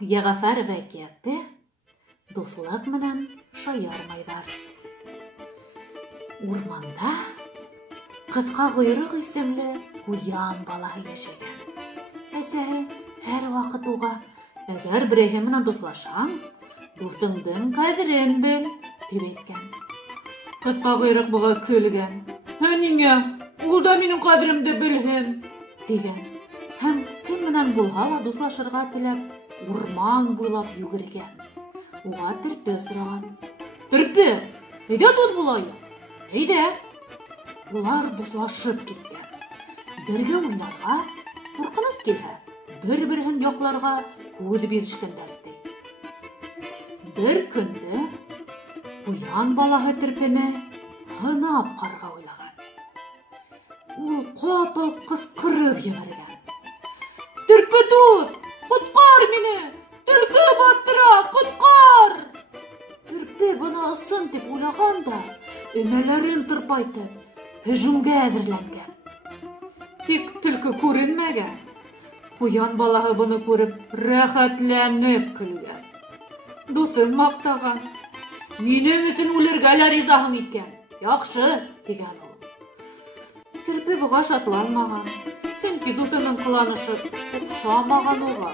Ягафар вәкияте дуслык менән шаярмайҙар. Урманда ҡыҫҡа ҡойроҡ исемле ҡуян балаһы йәшәгән. Әсәһе һәр ваҡыт уға: «Әгәр берәйһе менән дуҫлашаң, дуҫыңдың ҡәҙерен бел», тип әйткән. Ҡыҫҡа ҡойроҡ быға көлгән. «Ниңә? Ул да минең ҡәҙеремде белһен», тигән. Һәм кем менән булһа ла дуҫлашырға теләп, урман буйлап йүгергән. Уға Терпе осраған. «Терпе, әйҙә дуҫ булайыҡ». «Әйҙә». Улар дуҫлашып киткән. Бергә уйнарға, ҡурҡыныс килһә, бер-береһен яҡларға күҙ бирешкәндәр ти. Бер көндө ҡуян балаһы Терпене һынап ҡарарға уйлаған. Ул ҡапыл ҡысҡырып ебәргән. «Терпе дуҫ, ҡотҡар мине! Төлкө баҫтыра, ҡотҡар!» Терпе бына ысын тип уйлаған да, энәләрен тырпайтып, һөжүмгә әҙерләнгән. Тик төлкө күренмәгән. Ҡуян балаһы быны күреп, рәхәтләнеп көлгән. Дуҫын маҡтаған. «Минең өсөн үлергә лә ризаһың икән. Яҡшы», тигән ул. Терпе быға шатланмаған. Сөнки дуҫының ҡыланышы оҡшамаған уға.